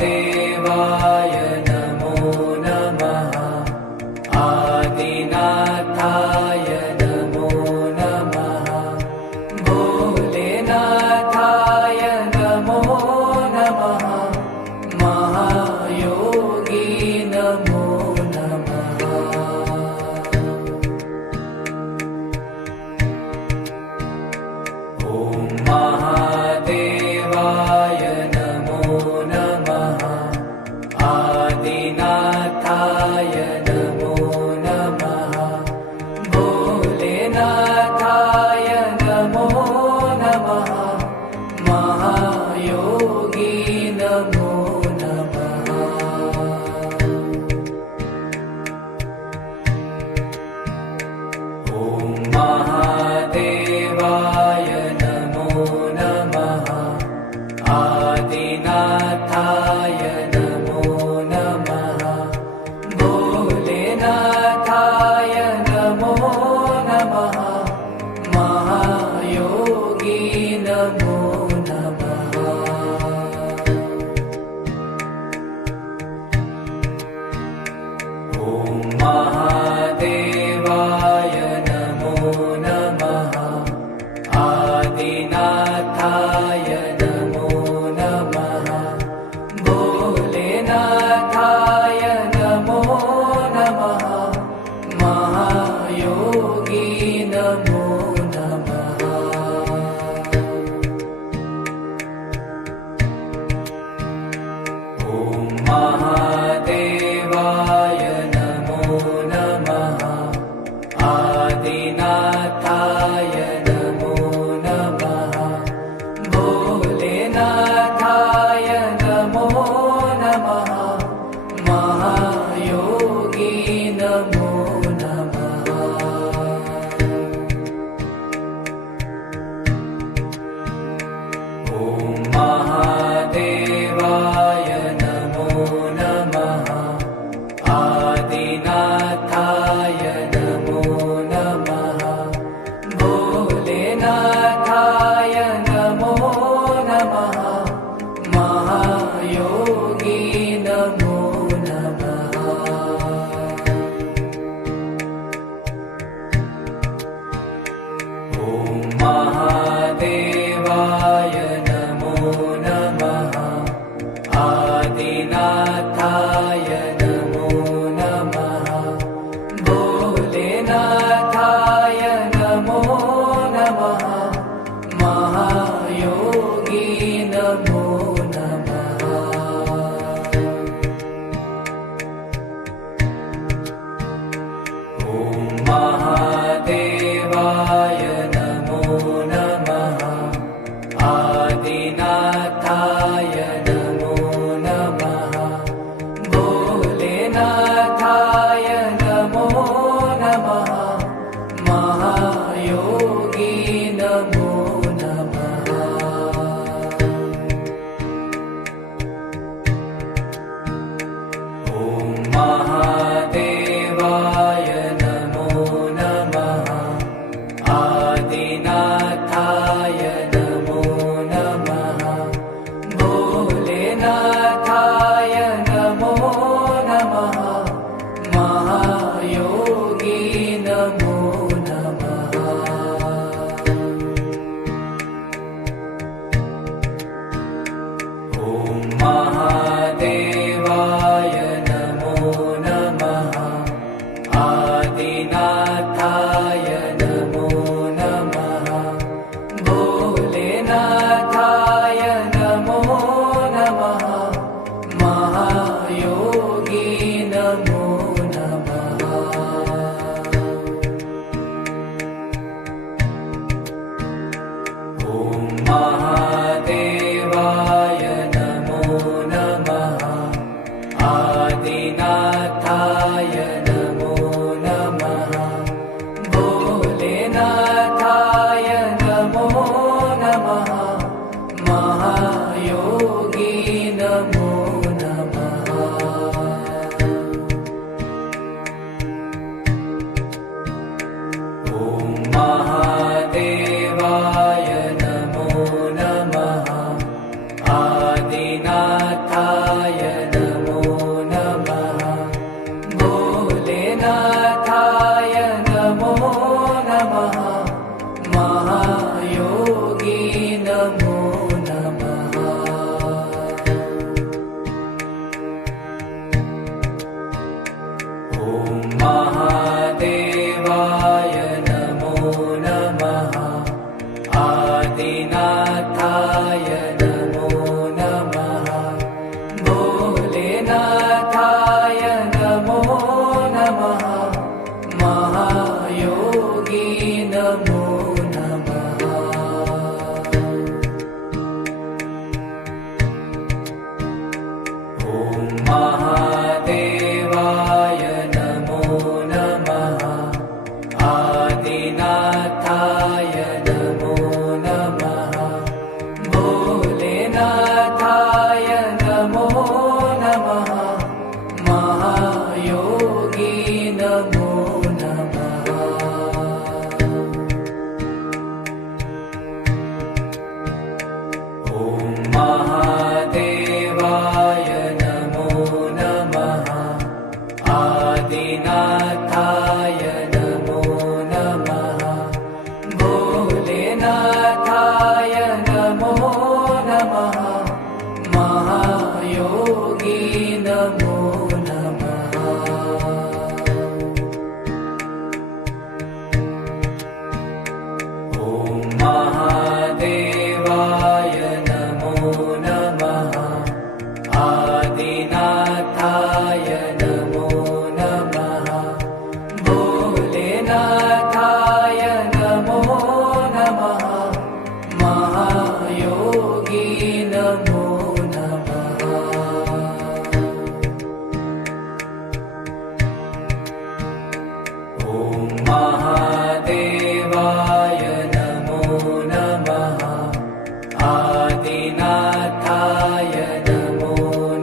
महादेवाय नमो नमः। आदिनाथाय नमो नमः। भोलेनाथाय नमो नमः। महायोगी नमो नमः। ॐ महादेवाय नमो नमः। आदिनाथाय नमो नमः। भोलेनाथाय नमो नमः। महायोगी नमो नमः। ॐ महादेवाय नमो नमः। आदिनाथाय नमो नमः। भोलेनाथाय नमो नमः। महायोगी नमो नमः। ॐ महादेवाय नमो नमः। आदिनाथाय नमो नमः। भोलेनाथाय नमो नमः। महायोगी नमो नमः। ॐ महादेवाय नमो नमः। आदिनाथाय नमो नमः। भोलेनाथाय नमो नमः। महायोगी नमो नमः। ॐ महादेवाय नमो नमः। आदिनाथाय नमो नमः। भोलेनाथाय नमो नमः। महायोगी नमो नमः। ॐ महादेवाय नमो नमः। आदिनाथाय नमो नमः। भोलेनाथाय नमो नमः। महायोगी नमो नमः। ॐ महादेवाय नमो नमः। आदिनाथाय नमो नमः। भोलेनाथाय नमो नमः। महायोगी नमो नमः। ॐ महादेवाय नमो नमः। आदिनाथाय नमो नमः। भोलेनाथाय नमो नमः। महायोगी नमो नमः। ॐ महादेवाय नमो नमः। आदिनाथाय नमो नमः। भोलेनाथाय नमो नमः। महायोगी नमो नमः। ॐ महादेवाय नमो नमः। आदिनाथाय नमो नमः। भोलेनाथाय नमो नमः। महायोगी नमो नमः। ॐ महादेवाय नमो नमः। नमः आदिनाथाय नमो नमः भोलेनाथाय नमो नमः महायोगी नमो नमः ॐ महादेवाय नमो नमः आदिनाथाय नमो नमः भोलेनाथाय नमो नमः महायोगी नमो नमः ॐ महादेवाय नमो नमः आदिनाथाय नमो नमः भोलेनाथाय नमो नमः महायोगी नमो नमः ॐ महादेवाय नमो नमः आदिनाथाय नमो नमः भोलेनाथाय नमो नमः महायोगी नमो नमः ॐ महादेवाय नमो नमः आदिनाथाय नमो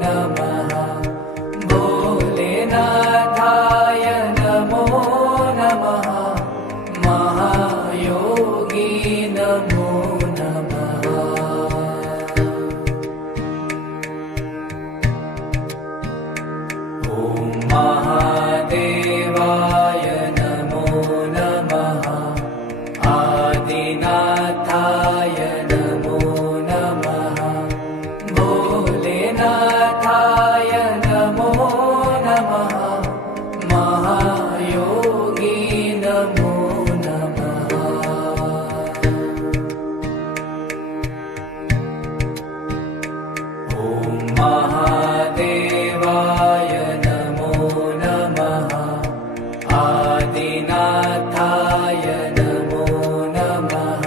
नमः भोलेनाथाय नमो नमः महायोगी नमो नमः ॐ महादेवाय नमो नमः आदिनाथाय नमो नमः भोलेनाथाय नमो नमः महायोगी नमो नमः ॐ महादेवाय नमो नमः आदिनाथाय नमो नमः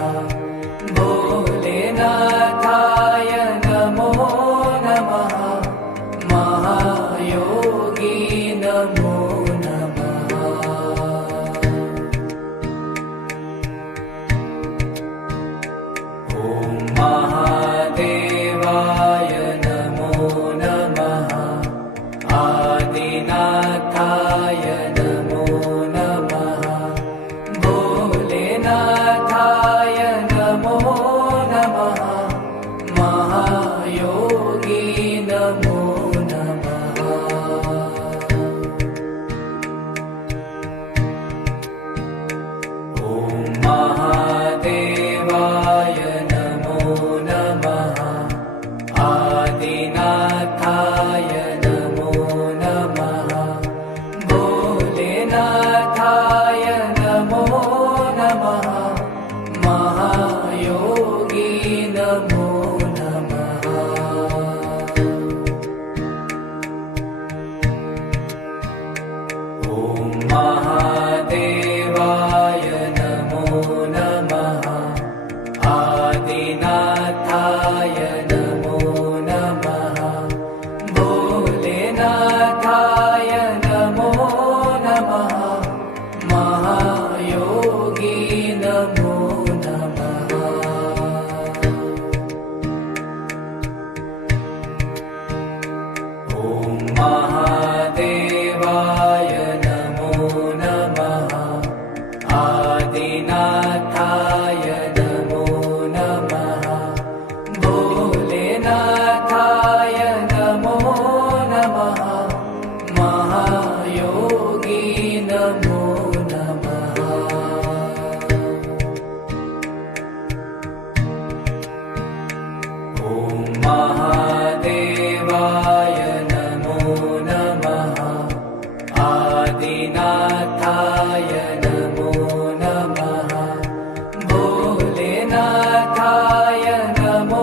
भोलेनाथाय नमो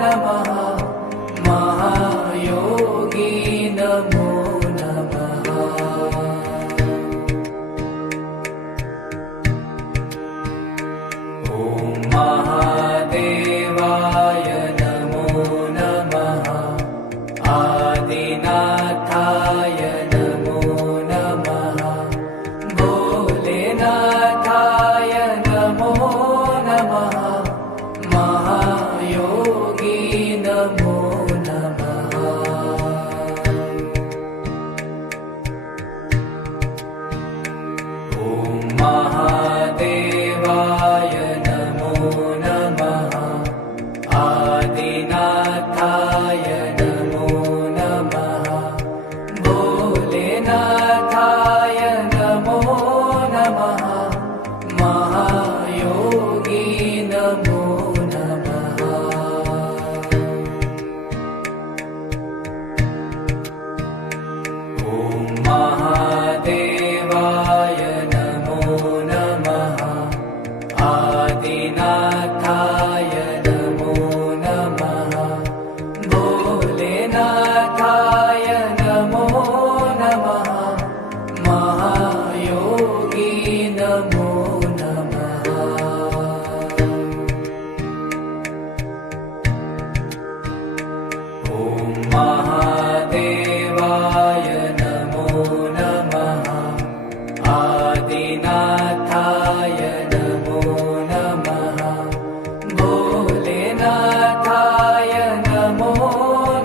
नमः महायोगी नमो नमः ॐ महादेवाय नमो नमः आदिनाथाय नमो नमः भोलेनाथाय नमो नमः महायोगी नमो नमः ॐ महादेवाय नमो नमः आदिनाथाय नमो नमः भोलेनाथाय नमो नमः महायोगी नमो नमः ॐ महादेवाय नमो नमः आदिनाथाय नमो नमः भोलेनाथाय नमो नमः महायोगी नमो नमः ॐ महादेवाय नमो नमः आदिनाथाय नमो नमः भोलेनाथाय नमो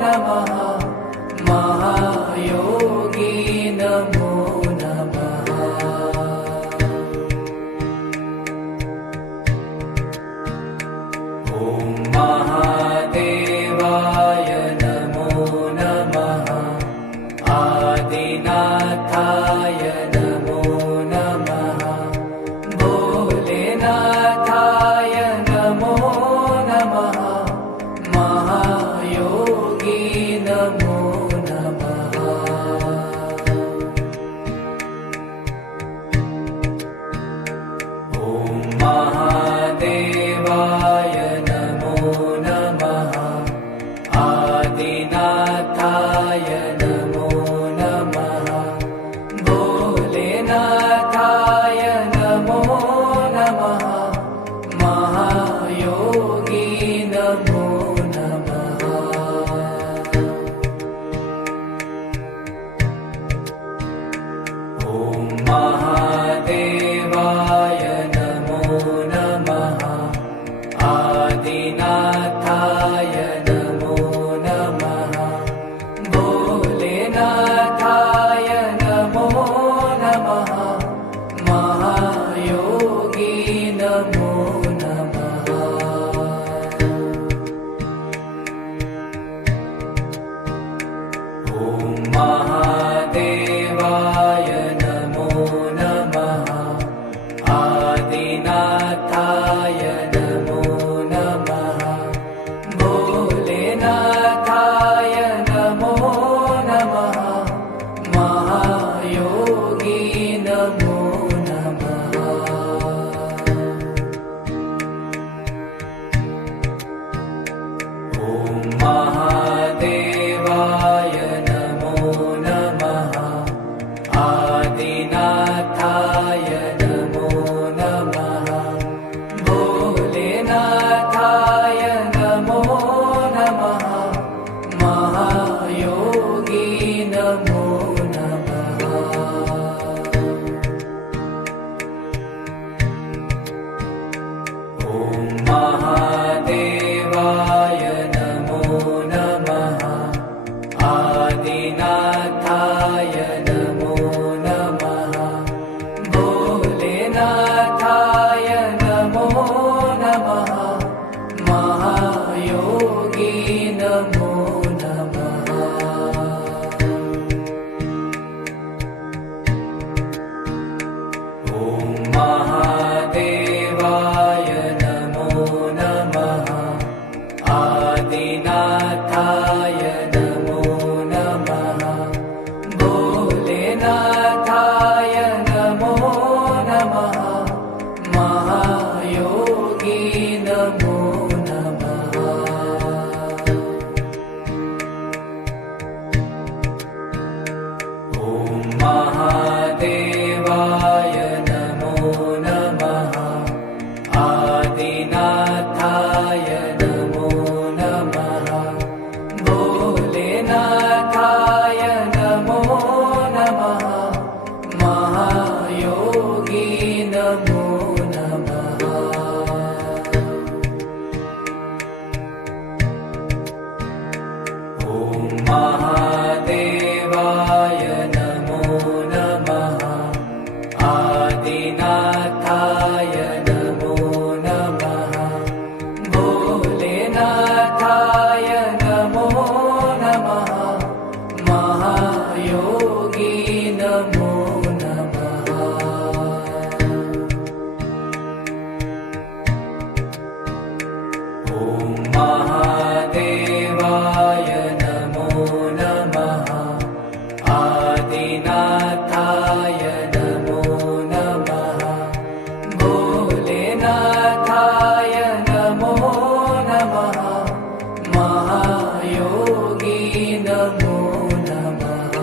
नमः महायोगी नमो नमः ॐ महादेवाय नमो नमः आदिनाथाय नमो नमः भोलेनाथाय नमो नमः महायोगी नमो नमः ॐ महादेवाय नमो नमः आदिनाथाय नमो नमः भोलेनाथाय नमो नमः महायोगी नमो नमः ॐ महादेवाय नमो नमः आदिनाथाय नमो नमः भोलेनाथाय नमो नमः महायोगी नमो नमः ॐ महादेवाय नमो नमः आदिनाथाय नमो नमः भोलेनाथाय नमो नमः महायोगी नमो नमः ॐ महादेवाय नमो नमः आदिनाथाय नमो नमः भोलेनाथाय नमो नमः महायोगी नमो नमः ॐ महादेवाय नमो नमः आदिनाथाय नमो नमः भोलेनाथाय नमो नमः महायोगी नमो नमः ॐ महादेवाय नमो नमः ॐ महादेवाय नमो नमः आदिनाथाय नमो नमः भोलेनाथाय नमो नमः महायोगी नमो नमः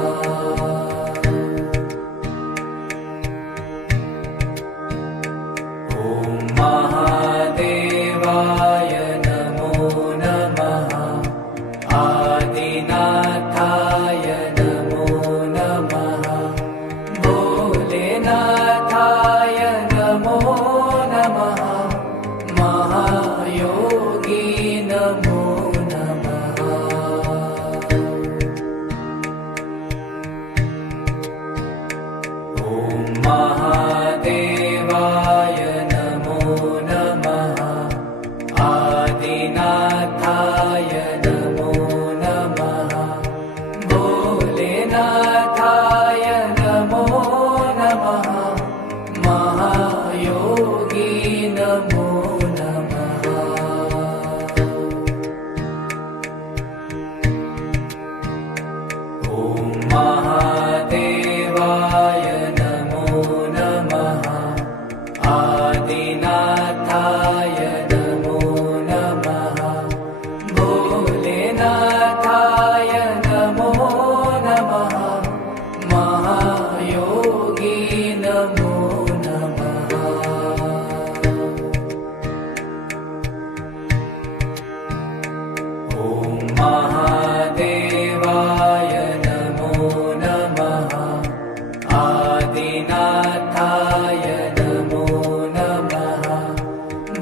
ॐ महादेवाय नमो नमः आदिनाथाय नमो नमः भोलेनाथाय नमो नमः महायोगी नमो नमः ॐ महादेवाय नमो नमः आदिनाथाय नमो नमः भोलेनाथाय नमो नमः महायोगी नमो नमः ॐ महादेवाय नमो नमः आदिनाथाय नमो नमः भोलेनाथाय नमो नमः महायोगी नमो नमः ॐ महादेवाय नमो नमः आदिनाथाय नमो नमः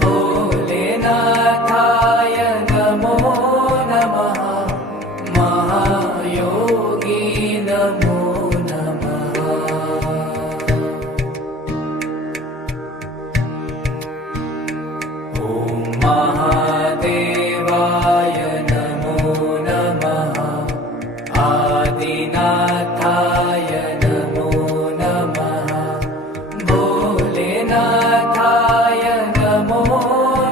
भोलेनाथाय नमो नमः महायोगी नमो नमः ॐ महादेवाय नमो नमः आदिनाथाय नमो नमः भोलेनाथाय नमो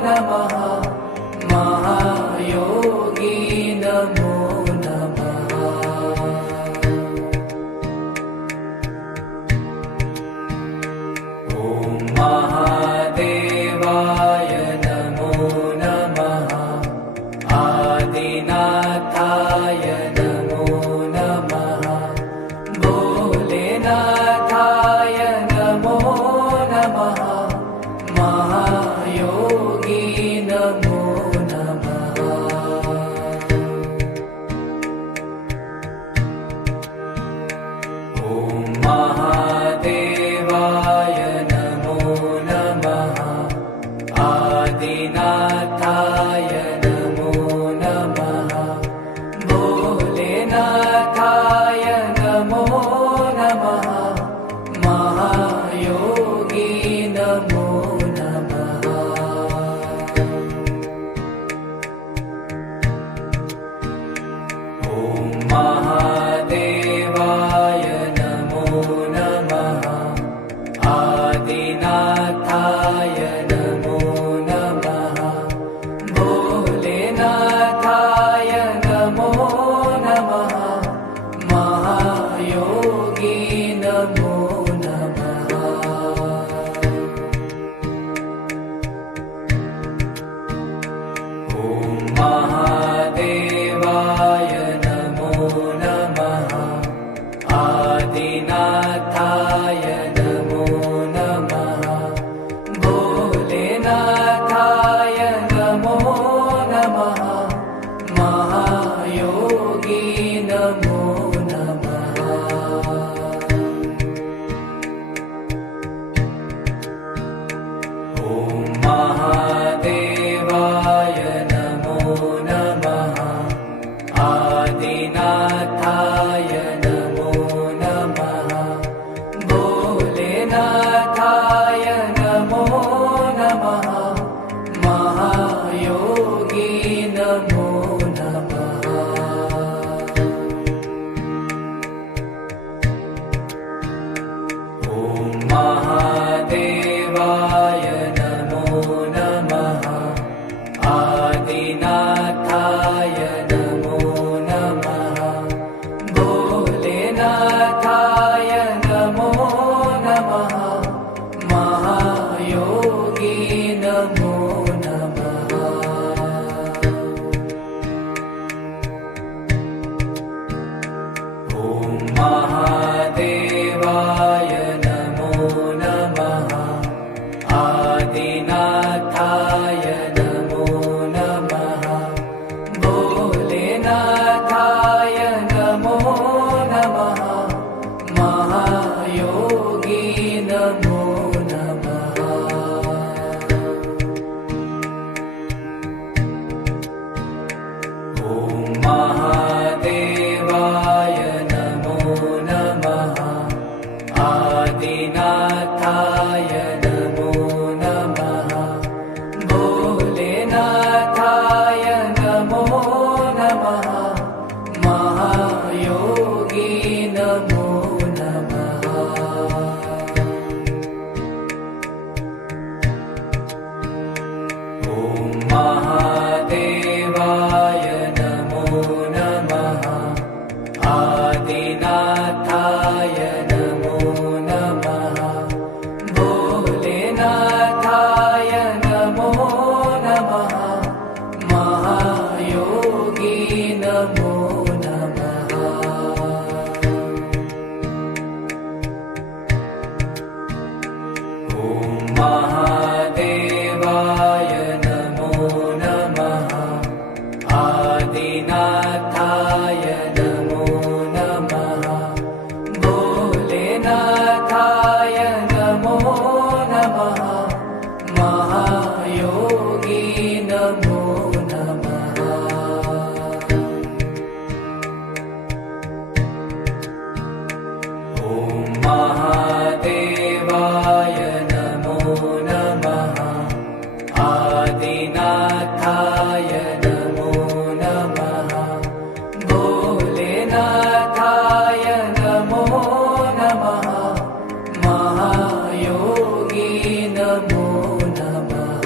नमः महायोगी नमो नमः ॐ महादेवाय नमो नमः आदिनाथाय नमो नमः भोलेनाथाय नमो नमः महायोगी नमो नमः ॐ महादेवाय नमो नमः आदिनाथाय नमो नमः भोलेनाथाय नमो नमः महायोगी नमो नमः ॐ महादेवाय नमो नमः आदिनाथाय नमो नमः भोले महादेवाय नमो नमः आदिनाथाय नमो नमः भोलेनाथाय नमो नमः महायोगी नमो नमः ॐ महादेवाय नमो नमः आदिनाथाय नमो नमः भोलेनाथाय नमो नमः महायोगी नमो नमः ॐ महादेवाय नमो नमः आदिनाथाय नमो नमः भोलेनाथाय नमो नमः महायोगी नमो नमः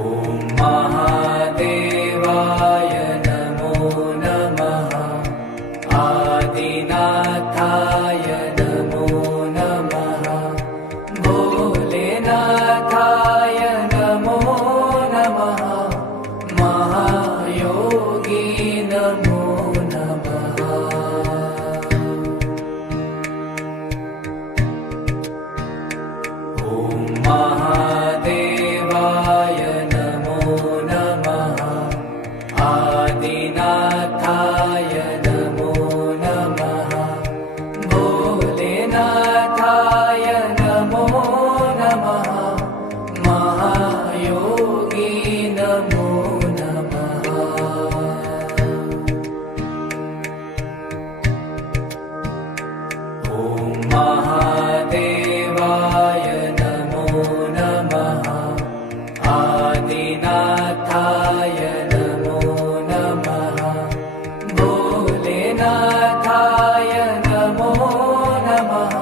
ॐ महादेवाय नमो नमः आदिनाथाय नमो नमः भोलेनाथाय नमो नमः महायोगी नमो नमः ॐ महादेवाय नमो नमः आदिनाथाय नमो नमः भोलेनाथाय नमो नमः महायोगी नमो नमः ॐ महादेवाय नमो नमः आदिनाथाय नमो नमः भोलेनाथाय नमो नमः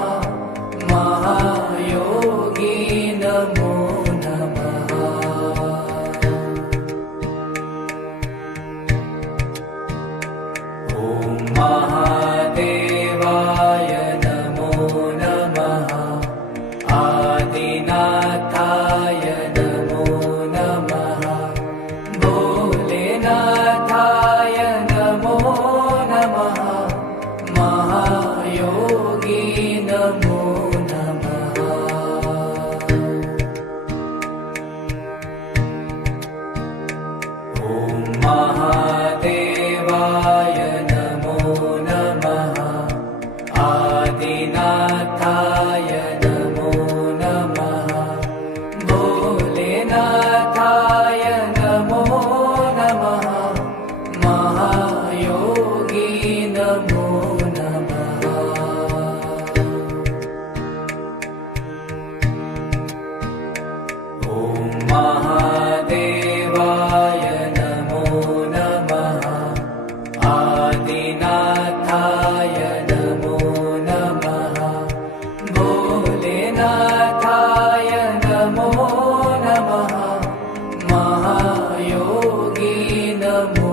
महायोगी नमो नमः ॐ महादेवाय नमो नमः आदिनाथाय नमो नमः भोलेनाथाय नमो नमः महायोगी नमो नमः ॐ महादेवाय नमो नमः आदिनाथाय नमो नमः भोलेनाथाय नमो नमः महायोगी नमो नमः ॐ महादेवाय नमो नमः आदिनाथाय नमो नमः भोलेनाथाय नमो नमः महायोगी नमो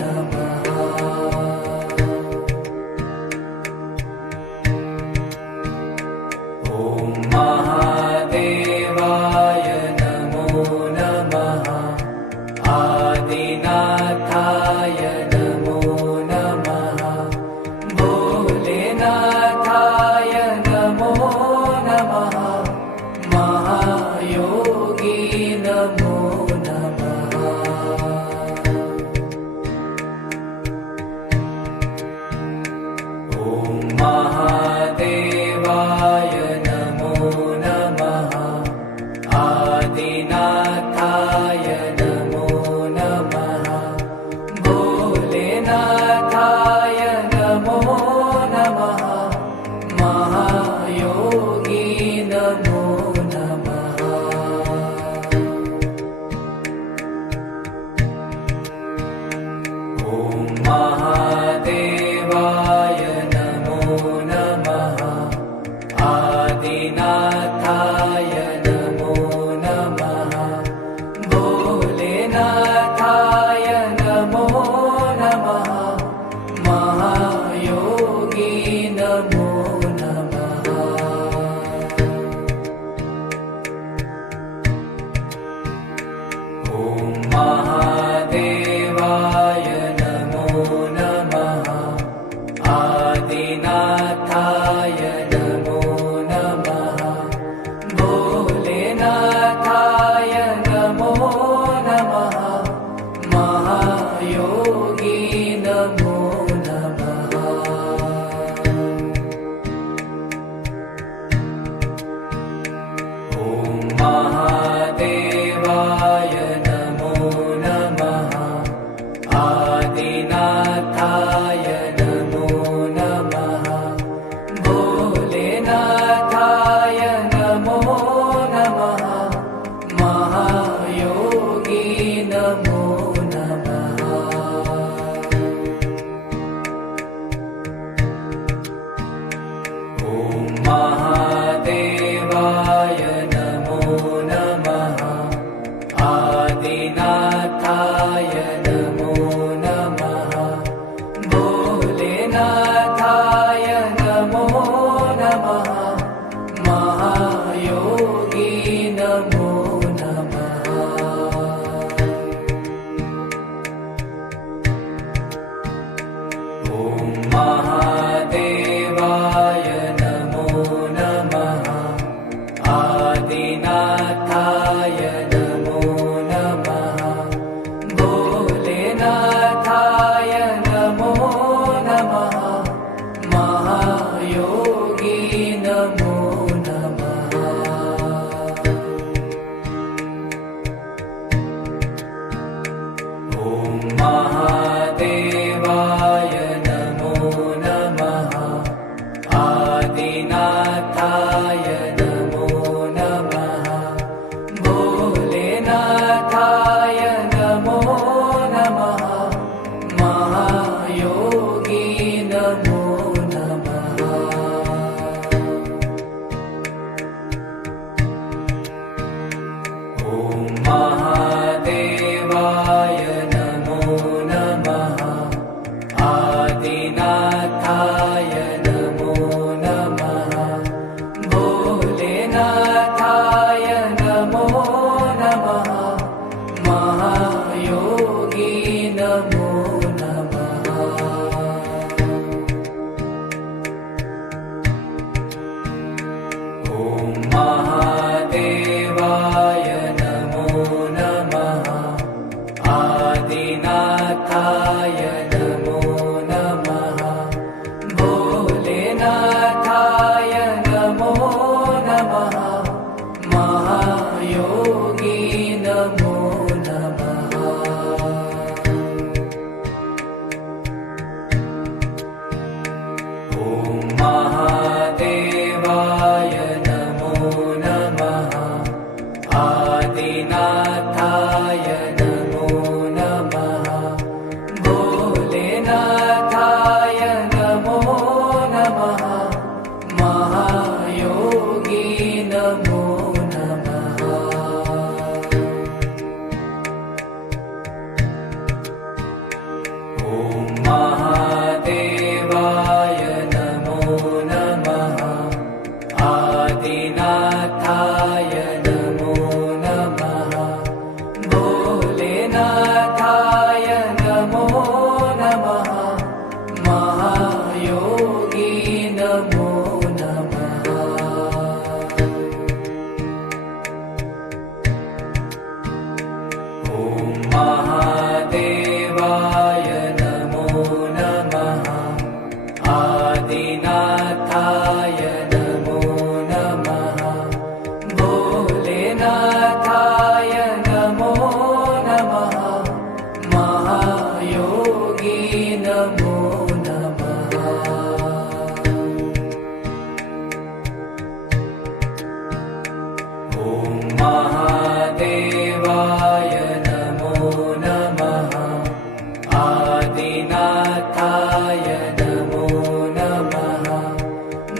नमः ॐ महादेवाय नमो नमः आदिनाथाय नमो नमः भोलेनाथाय नमो नमः महायोगी नमो नमः ॐ महादेवाय नमो नमः आदिनाथाय नमो नमः भोलेनाथाय नमो नमः महायोगी नमो नमः ॐ महादेवाय नमो नमः आदिनाथाय नमो नमः भोलेनाथाय नमो नमः महायोगी नमो नमः ॐ महादेवाय नमो नमः आदिनाथाय नमो नमः भोलेनाथाय नमो नमः महायोगी नमो नमः ॐ महादेवाय नमो नमः आदिनाथाय नमो नमः भोलेनाथाय नमो नमः महायोगी नमो नमः ॐ महादेवाय नमो नमः आदिनाथाय नमो नमः भोलेनाथाय नमो नमः महायोगी नमो नमः ॐ महादेवाय नमो नमः आदिनाथाय नमो नमः भोलेनाथाय नमो नमः महायोगी नमो नमः ॐ महादेवाय नमो नमः आदिनाथाय नमो नमः भोलेनाथाय नमो नमः महायोगी नमो नमः ॐ महादेवाय नमो नमः आदिनाथाय नमो नमः भोलेनाथाय नमो नमः महायोगी नमो नमः ॐ महादेवाय नमो नमः आदिनाथाय नमो नमः भोलेनाथाय नमो नमः महायोगी नमो नमः ॐ महादेवाय नमो नमः आदिनाथाय नमो नमः भोलेनाथाय नमो नमः महायोगी नमो नमः ॐ महादेवाय नमो नमः आदिनाथाय नमो नमः भोलेनाथाय नमो नमः महायोगी नमो नमः ॐ महादेवाय नमो नमः आदिनाथाय नमो नमः भोलेनाथाय नमो नमः महायोगी नमो नमः ॐ महादेवाय नमो नमः आदिनाथाय नमो नमः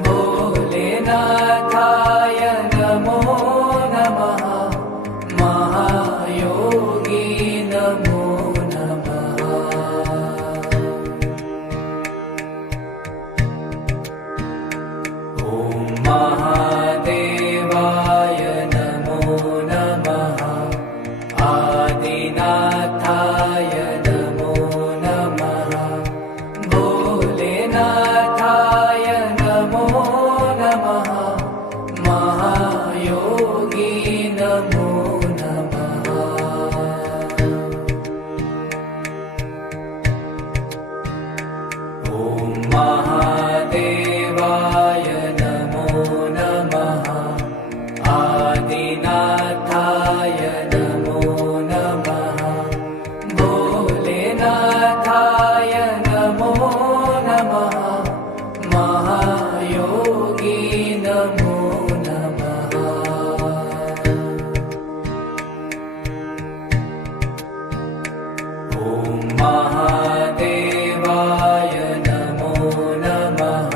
भोलेनाथ भोलेनाथाय नमो नमः महायोगी नमो नमः ॐ महादेवाय नमो नमः आदिनाथाय नमो नमः भोलेनाथाय नमो नमः महायोगी नमो नमः ॐ महादेवाय नमो नमः आदिनाथाय नमो नमः भोलेनाथाय नमो नमः महायोगी नमो नमः ॐ महादेवाय नमो नमः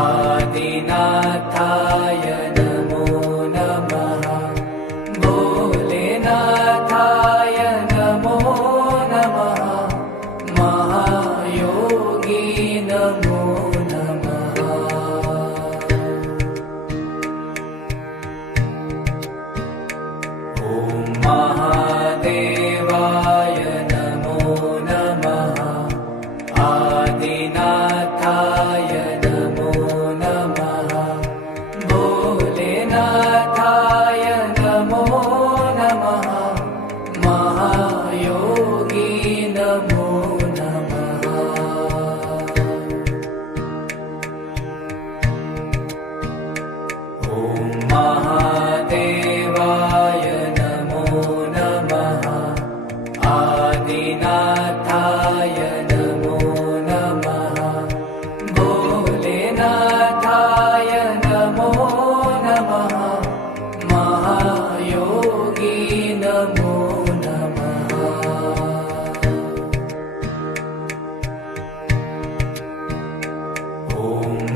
आदिनाथाय नमो नमः भोलेनाथाय नमो नमः महायोगी नमो नमः ॐ महादेवाय नमो नमः आदिनाथाय नमो नमः भोलेनाथाय नमो नमः महायोगी नमो नमः ॐ महादेवाय नमो नमः आदिनाथाय नमो नमः भोलेनाथाय नमो नमः महायोगी नमो नमः ॐ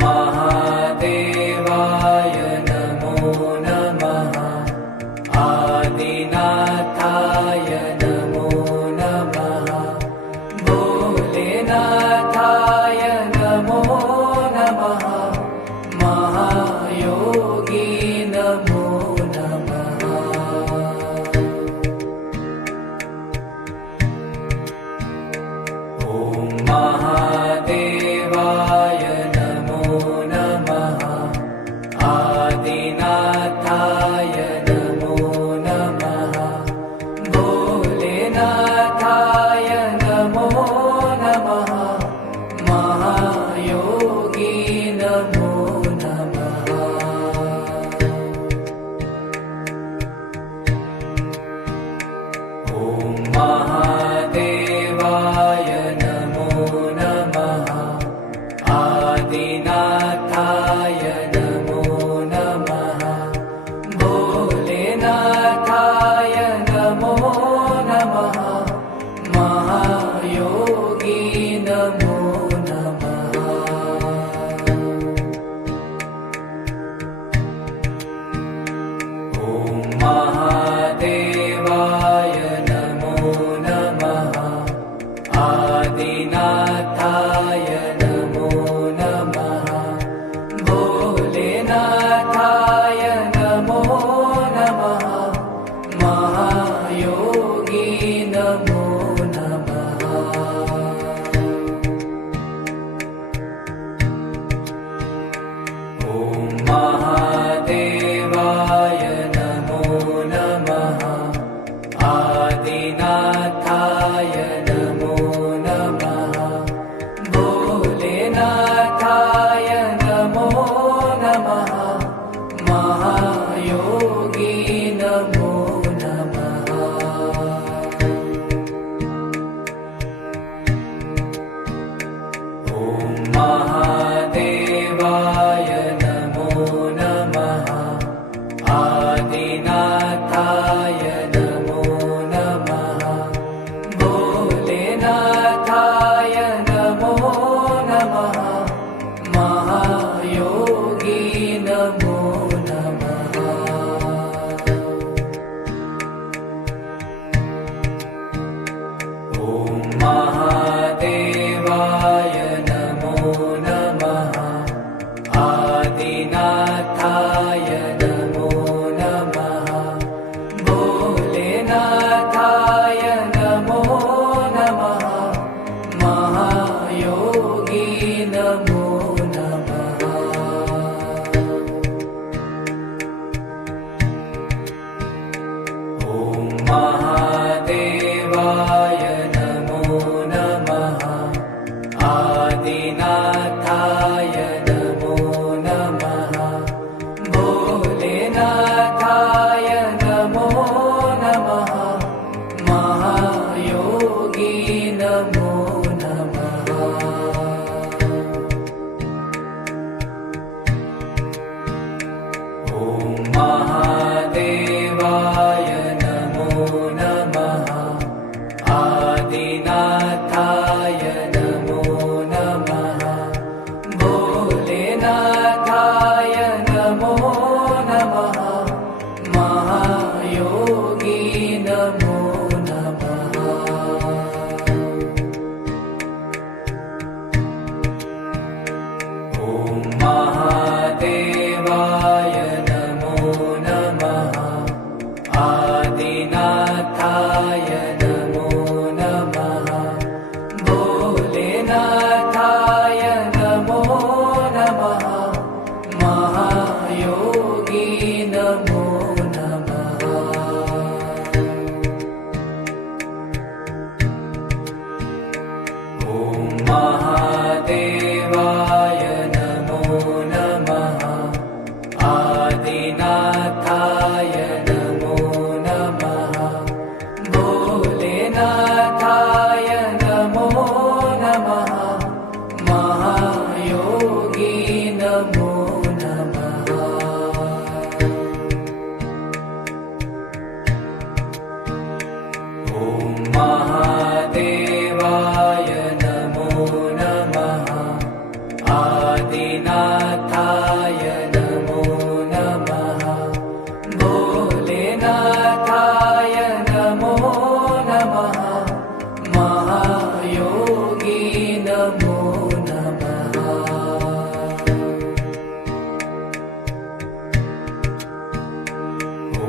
महादेवाय नमो नमः आदिनाथाय नमो नमः भोलेनाथाय नमो नमः महायोगी नमो नमः ॐ महादेवाय नमो नमः आदिनाथाय नमो नमः भोलेनाथाय नमो नमः महायोगी नमो नमः ॐ महादेवाय नमो नमः आदिनाथाय नमो नमः भोलेनाथाय नमो नमः महायोगी नमो नमः ॐ महादेवाय नमो नमः आदिनाथाय नमो नमः भोलेनाथाय नमो नमः महायोगी नमो नमः ॐ महादेवाय नमो नमः आदिनाथाय नमो नमः भोलेनाथाय नमो नमः महादेवाय नमो नमः आदिनाथाय नमो नमः भोलेनाथाय नमो नमः महायोगी नमो नमः ॐ महादेवाय नमो नमः आदिनाथाय नमो नमः भोलेनाथाय नमो नमः महायोगी नमो नमः ॐ महादेवाय नमो नमः आदिनाथाय नमो नमः भोलेनाथाय नमो नमः महायोगी नमो नमः ॐ महादेवाय नमो नमः आदिनाथाय नमो नमः भोलेनाथाय नमो नमः महायोगी नमो नमः ॐ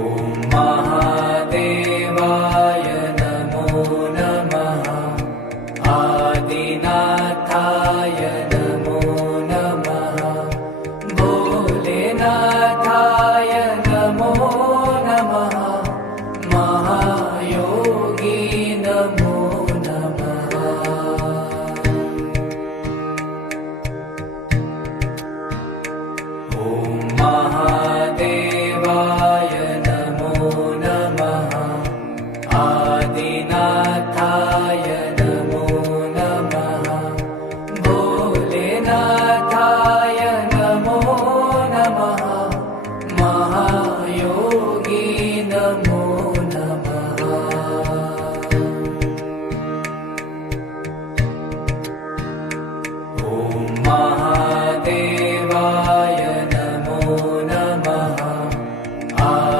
महादेवाय नमो नमः आदिनाथाय नमो नमः भोलेनाथाय नमो नमः महायोगी नमो नमः ॐ महादेवाय नमो नमः आदिनाथाय नमो नमः भोलेनाथाय नमो नमः महायोगी नमो नमः ॐ महादेवाय नमो नमः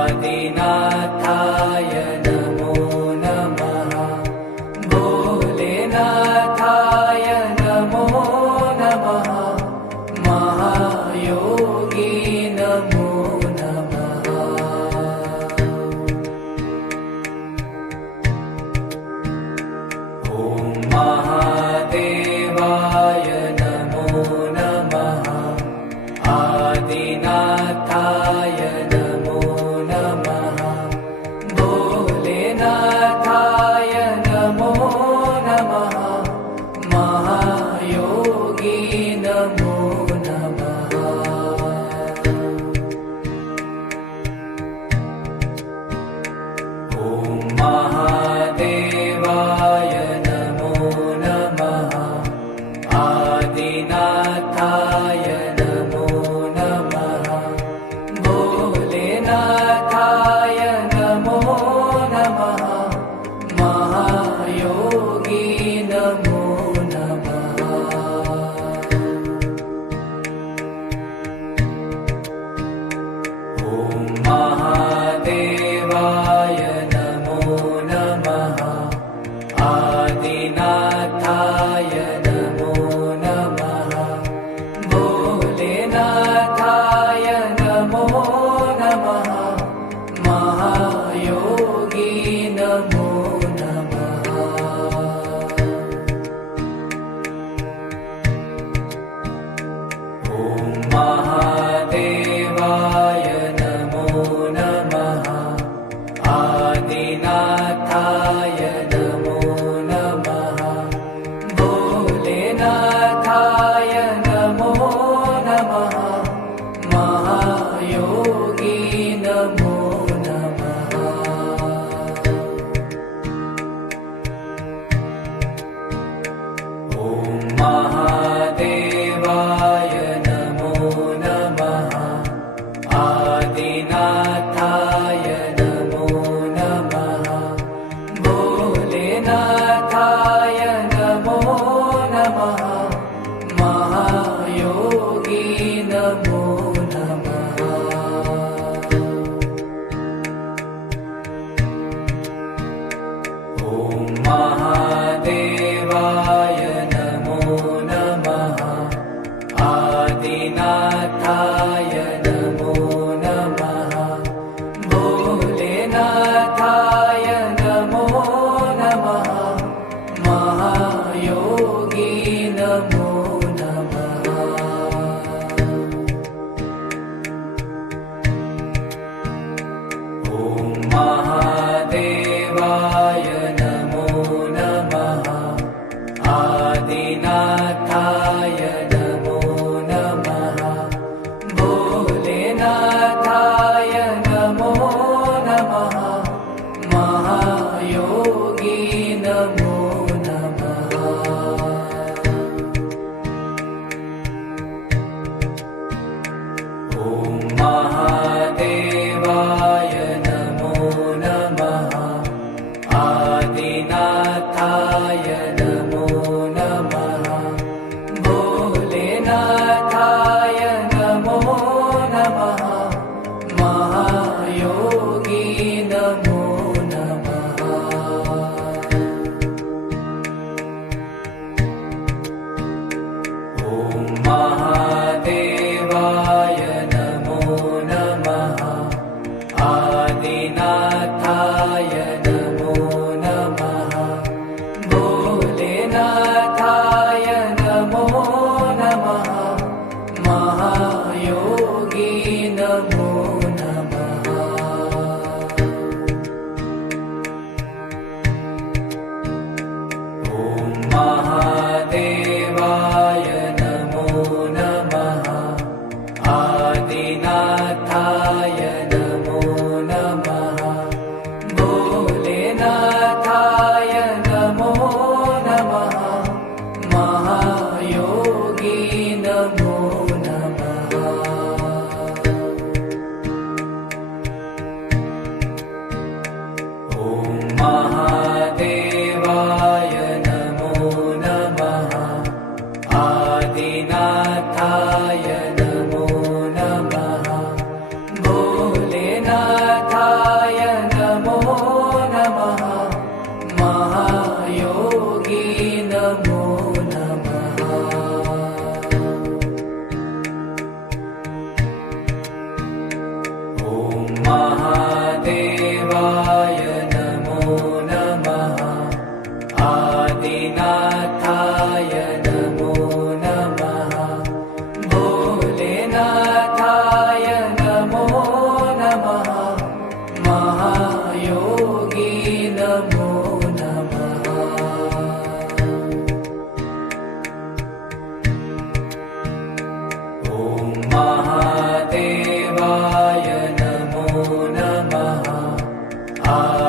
आदिनाथाय नमो नमः भोलेनाथाय नमो नमः महायोगी नमो नमः ॐ महादेवाय नमो नमः आदिनाथाय नमो नमः भोलेनाथाय नमो नमः महायोगी नमो नमः ॐ महादेवाय नमो नमः आदिनाथाय नमो नमः भोलेनाथाय नमो नमः महायोगी नमो नमः ॐ महादेवाय नमो नमः आदिनाथाय नमो नमः भोलेनाथाय नमो नमः महायोगी नमो नमः ॐ महादेवाय नमो नमः आदिनाथाय नमो नमः भोलेनाथाय नमो नमः महायोगी नमो नमः ॐ महादेवाय नमो नमः आदिनाथाय नमो नमः भोलेनाथाय नमो नमः महायोगी नमो नमः ॐ महादेवाय नमो नमः आदिनाथाय नमो नमः भोलेनाथाय नमो नमः महायोगी नमो नमः ॐ महादेवाय नमो नमः आदिनाथाय नमो नमः भोलेनाथाय नमो नमः महायोगी नमो नमः ॐ महादेवाय नमो नमः आदिनाथाय नमो नमः भोलेनाथाय नमो नमः महायोगी नमो नमः ॐ महादेवाय नमो नमः आदिनाथाय नमो नमः भोलेनाथाय नमो नमः महायोगी नमो नमः ॐ महादेवाय नमो नमः आदिनाथाय नमो नमः भोलेनाथाय नमो नमः महायोगी नमो नमः ॐ महादेवाय नमो नमः आदिनाथाय नमो नमः भोलेनाथाय नमो नमः महायोगी नमो नमः ॐ महादेवाय नमो नमः आदिनाथाय नमो नमः भोलेनाथाय नमो नमः महायोगी नमो नमः ॐ महादेवाय नमो नमः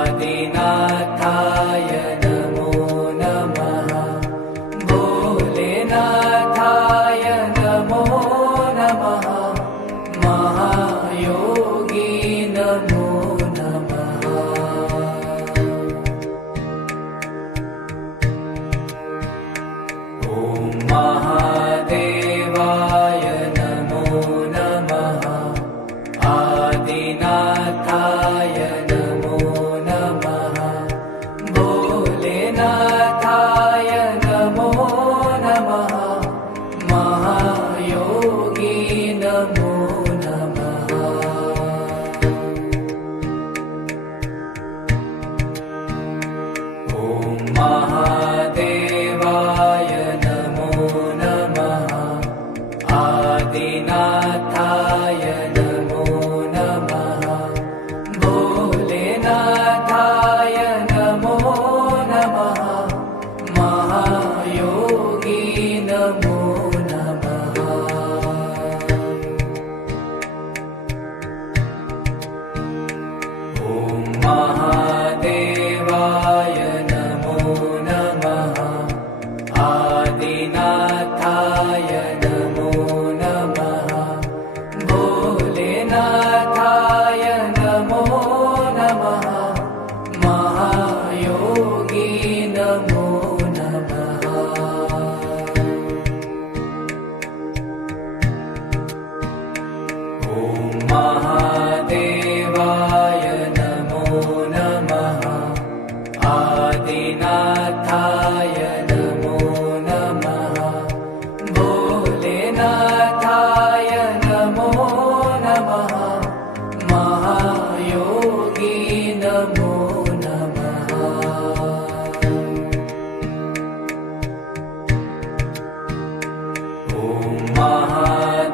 आदिनाथाय नमो नमः भोलेनाथाय नमो नमः महायोगी नमो नमः ॐ महादेवाय नमो नमः आदिनाथाय नमो नमः भोलेनाथाय नमो नमः महायोगी नमो नमः ॐ महादेवाय नमो नमः आदिनाथाय नमो नमः भोलेनाथाय नमो नमः महायोगी नमो नमः ॐ महादेवाय नमो नमः आदिनाथाय नमो नमः भोलेनाथ नमो नमः महायोगी नमो नमः ॐ महादेवाय नमो नमः आदिनाथाय नमो नमः भोलेनाथाय नमो नमः महायोगी नमो नमः ॐ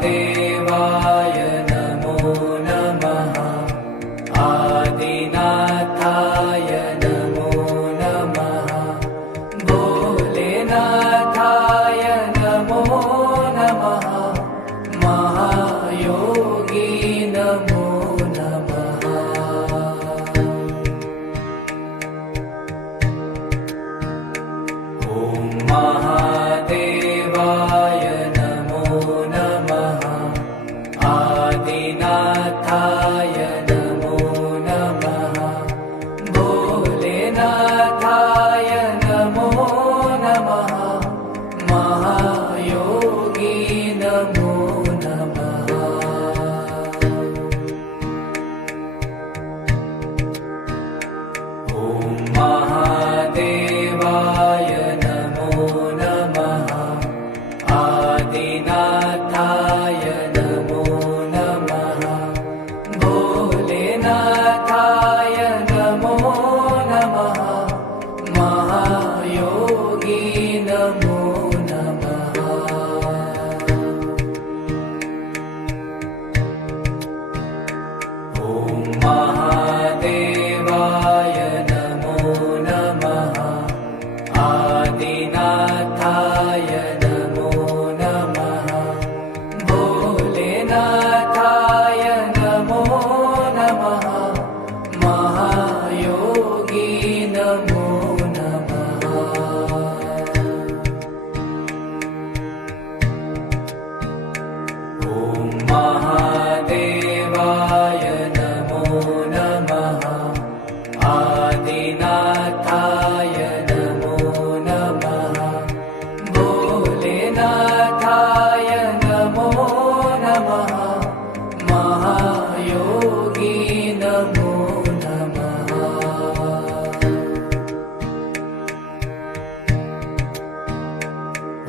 महादेवाय नमो नमः आदिनाथाय नमो नमः भोलेनाथाय नमो नमः महायोगी नमो नमः ॐ महादेवाय नमो नमः आदिनाथाय नमो नमः भोलेनाथाय नमो नमः महायोगी नमो नमः ॐ महादेवाय नमो नमः आदिनाथाय नमो नमः भोलेनाथाय नमो नमः महायोगी नमो नमः ॐ महादेवाय नमो नमः आदिनाथाय नमो नमः भोलेनाथाय नमो नमः महायोगी नमो नमः ॐ महादेवाय नमो नमः आदिनाथाय नमो नमः भोलेनाथाय नमो नमः महायोगी नमो नमः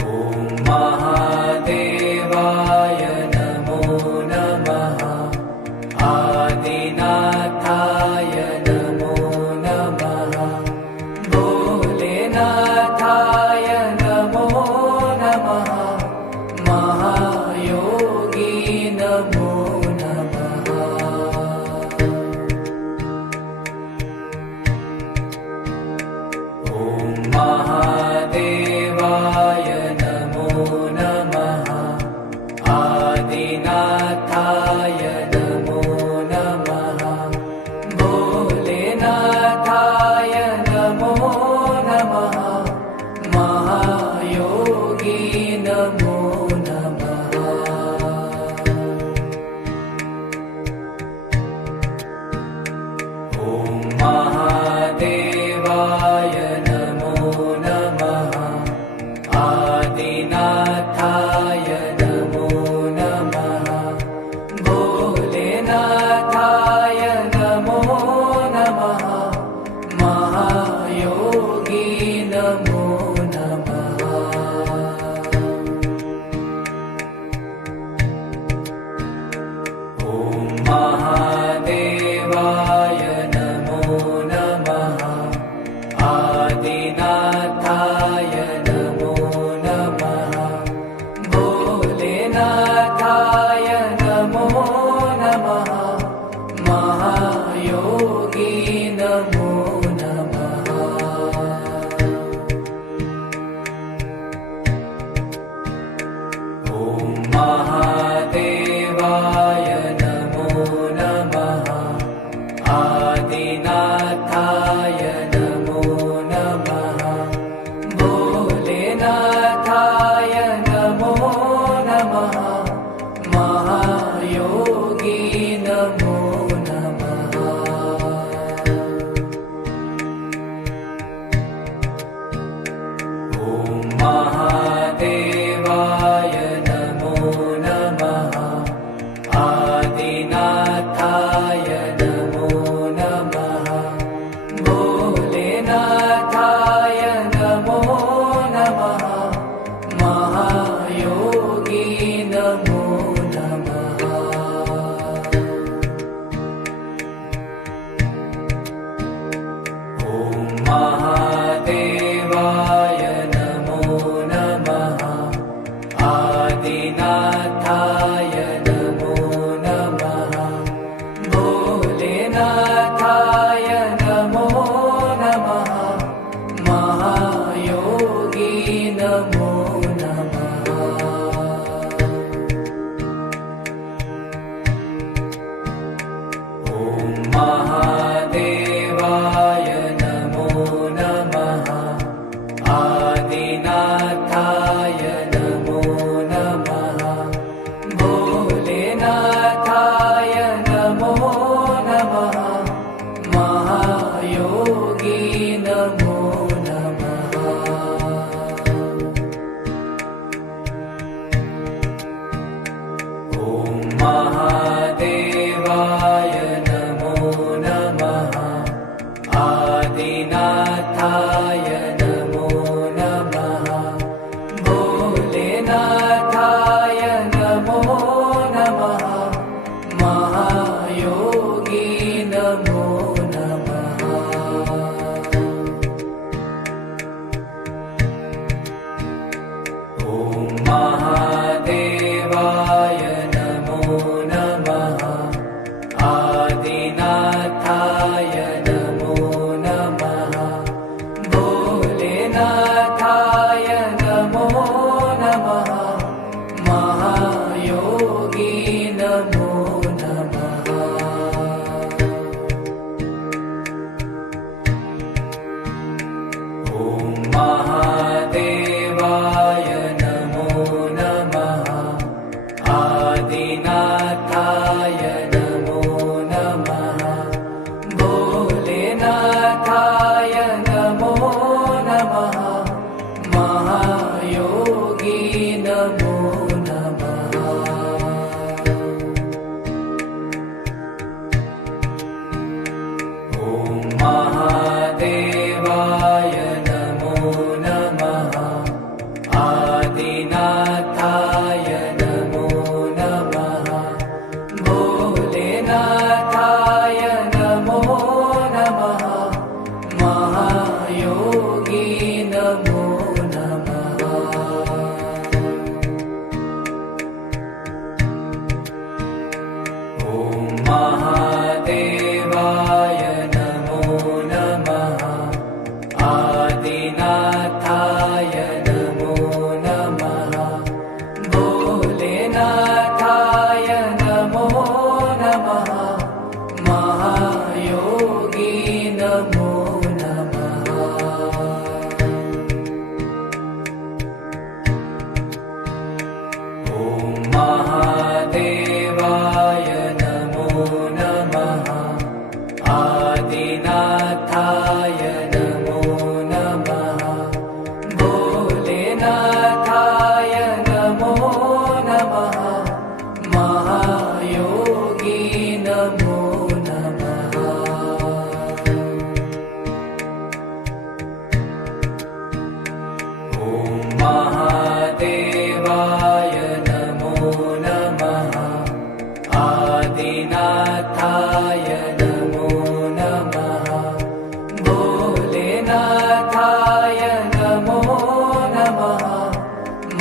ॐ महादेवाय नमो नमः आदिनाथाय नमो नमः भोलेनाथाय नमो नमः महायोगी नमो नमः ॐ महादेवाय नमो नमः आदिनाथाय नमो नमः भोलेनाथाय नमो नमः महायोगी नमो नमः ॐ महादेवाय नमो नमः आदिनाथाय नमो नमः भोलेनाथाय नमो नमः महायोगी नमो नमः ॐ महादेवाय नमो नमः आदिनाथाय नमो नमः भोलेनाथाय नमो नमः महादेवाय नमो नमः आदिनाथाय नमो नमः भोलेनाथाय नमो नमः महायोगी नमो नमः ॐ महादेवाय नमो नमः आदिनाथाय नमो नमः भोलेनाथाय नमो नमः महायोगी नमो नमः ॐ महादेवाय नमो नमः आदिनाथाय नमो नमः भोलेनाथाय नमो नमः महायोगी नमो नमः ॐ महादेवाय नमो नमः आदिनाथाय नमो नमः भोलेनाथाय नमो नमः महायोगी नमो नमः ॐ महादेवाय नमो नमः आदिनाथाय नमो नमः भोलेनाथाय नमो नमः महायोगी नमो नमः ॐ महादेवाय नमो नमः आदिनाथाय नमो नमः भोलेनाथाय नमो नमः महायोगी नमो नमः ॐ महादेवाय नमो नमः आदिनाथाय नमो नमः भोलेनाथाय नमो नमः महायोगी नमो नमः ॐ महादेवाय नमो नमः आदिनाथाय नमो नमः भोलेनाथाय नमो नमः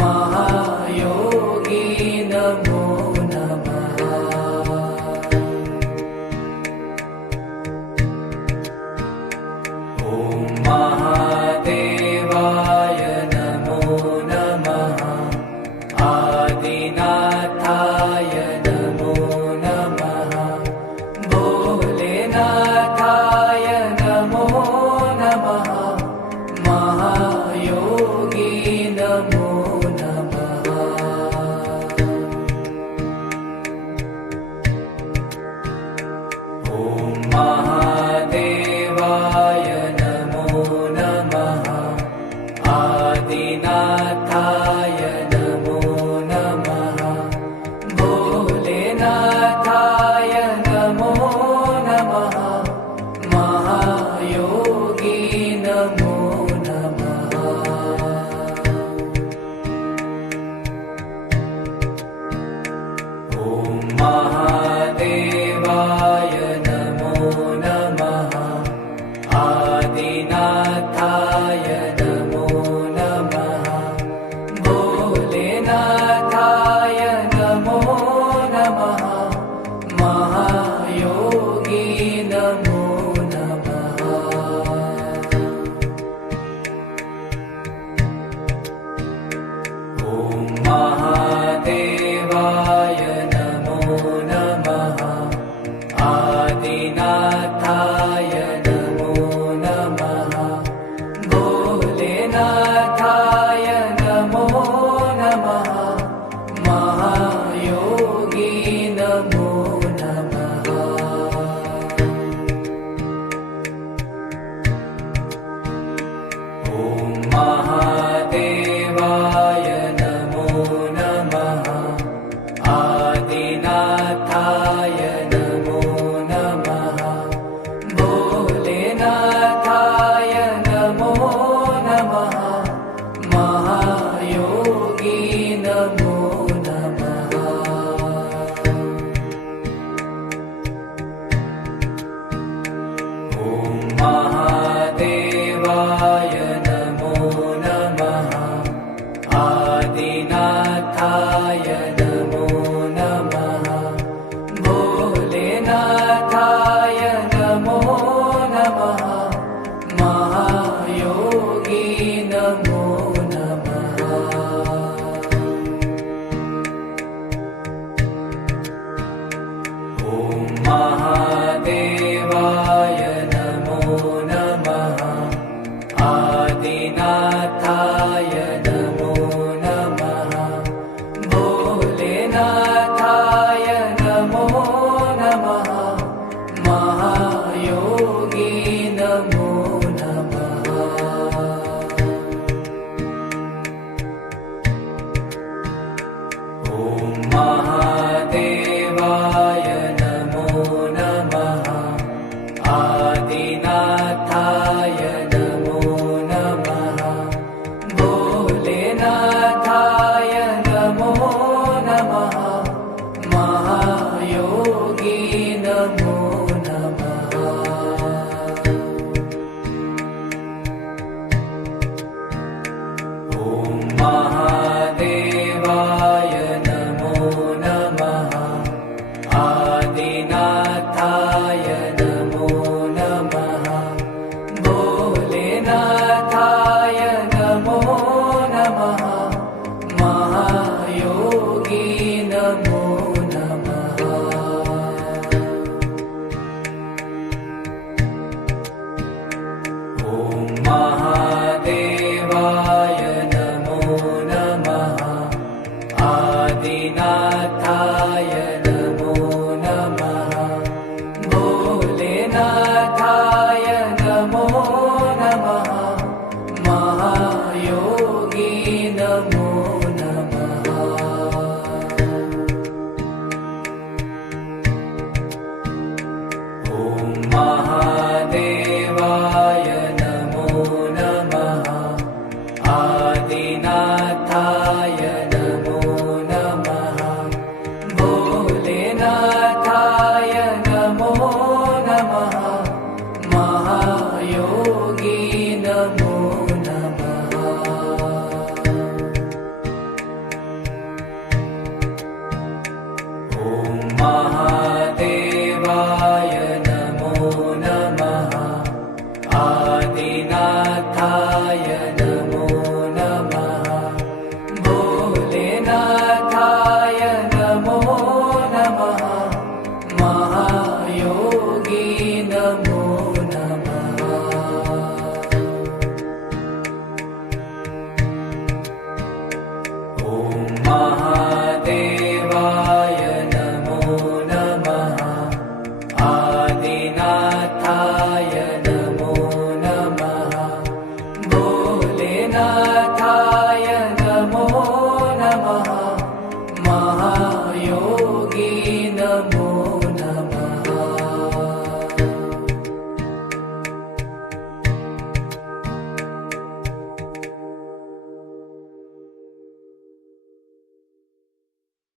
महायोगी नमो नमः ॐ महादेवाय नमो नमः आदिनाथाय नमो नमः भोलेनाथाय नमो नमः महायोगी नमो नमः ॐ महादेवाय नमो नमः आदिनाथाय नमो नमः भोलेनाथाय नमो नमः महायोगी नमो नमः ॐ महादेवाय नमो नमः आदिनाथाय नमो नमः भोलेनाथाय नमो नमः महायोगी नमो नमः ॐ महादेवाय नमो नमः आदिनाथाय नमो नमः भोलेनाथाय नमो नमः महायोगी नमो नमः ॐ महादेवाय नमो नमः आदिनाथाय नमो नमः भोलेनाथाय नमो नमः महायोगी नमो नमः ॐ महादेवाय नमो नमः आदिनाथाय नमो नमः भोलेनाथाय नमो नमः महायोगी नमो नमः ॐ महादेवाय नमो नमः आदिनाथाय नमो नमः भोलेनाथाय नमो नमः महायोगी नमो नमः ॐ महादेवाय नमो नमः आदिनाथाय नमो नमः भोलेनाथाय नमो नमः महायोगी नमो नमः ॐ महादेवाय नमो नमः आदिनाथाय नमो नमः भोलेनाथाय नमो नमः महायोगी नमो नमः ॐ महादेवाय नमो नमः आदिनाथाय नमो नमः भोलेनाथाय नमो नमः महायोगी नमो नमः ॐ